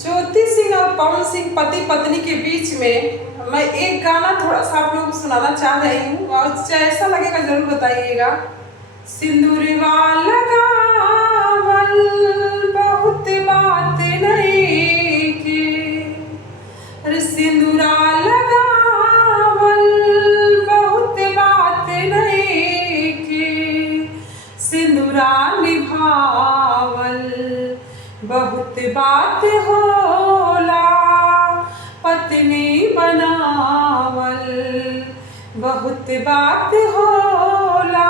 ज्योति सिंह और पवन सिंह पति पत्नी के बीच में मैं एक गाना थोड़ा सा आप लोगों को सुनाना चाह रही हूँ और ऐसा लगेगा जरूर बताइएगा। सिंदूरवा लगावल बहुत बात नहीं के, अरे सिंदूरा लगावल बहुत बात नहीं के, सिंदूरा निभावल बहुत बात होला, पत्नी बनावल बहुत बात होला,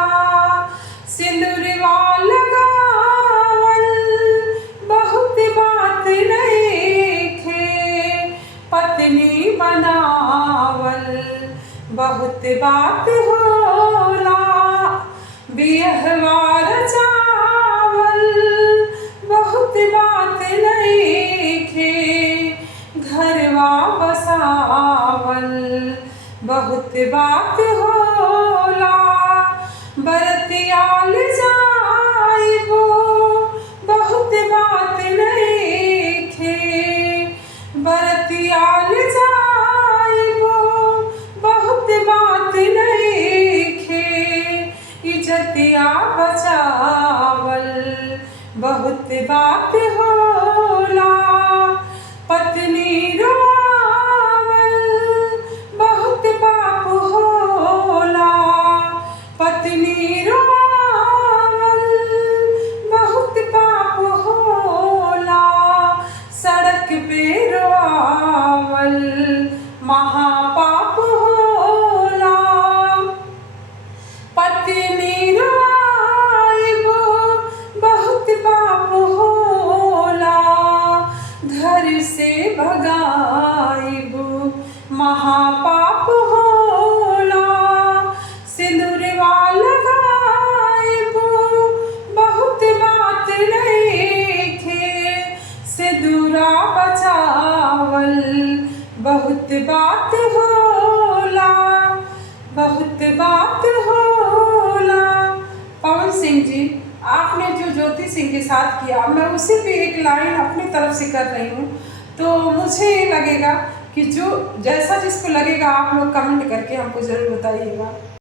सिंदूरवा लगावल बहुत बात नइखे, पत्नी बनावल बहुत बात होला, बिहवा रचावल बहुत बात नइखे, घरवा बसावल बहुत बात होला, बरतियाल जाइबो बहुत बात नइखे, बरतियाल जाइबो बहुत बात नइखे, इज्जतिया बचावल बहुत बात होला, पत्नी रोआवल बहुत पाप होला, पत्नी रोआवल बहुत पाप होला, सड़क पे रोआवल महापाप होला, पत्नी रोआइबो बहुत पाप होला, घर से भगाइबो महापाप होला, सिंदूरवा लगाइबो बहुत बात नइखे, सिंदूरा बचावल बहुत बात होला, बहुत बात होला। पवन सिंह जी, आपने जो ज्योति सिंह के साथ किया, मैं उसी पे एक लाइन अपनी तरफ से कर रही हूँ, तो मुझे लगेगा कि जो जैसा जिसको लगेगा आप लोग कमेंट करके हमको ज़रूर बताइएगा।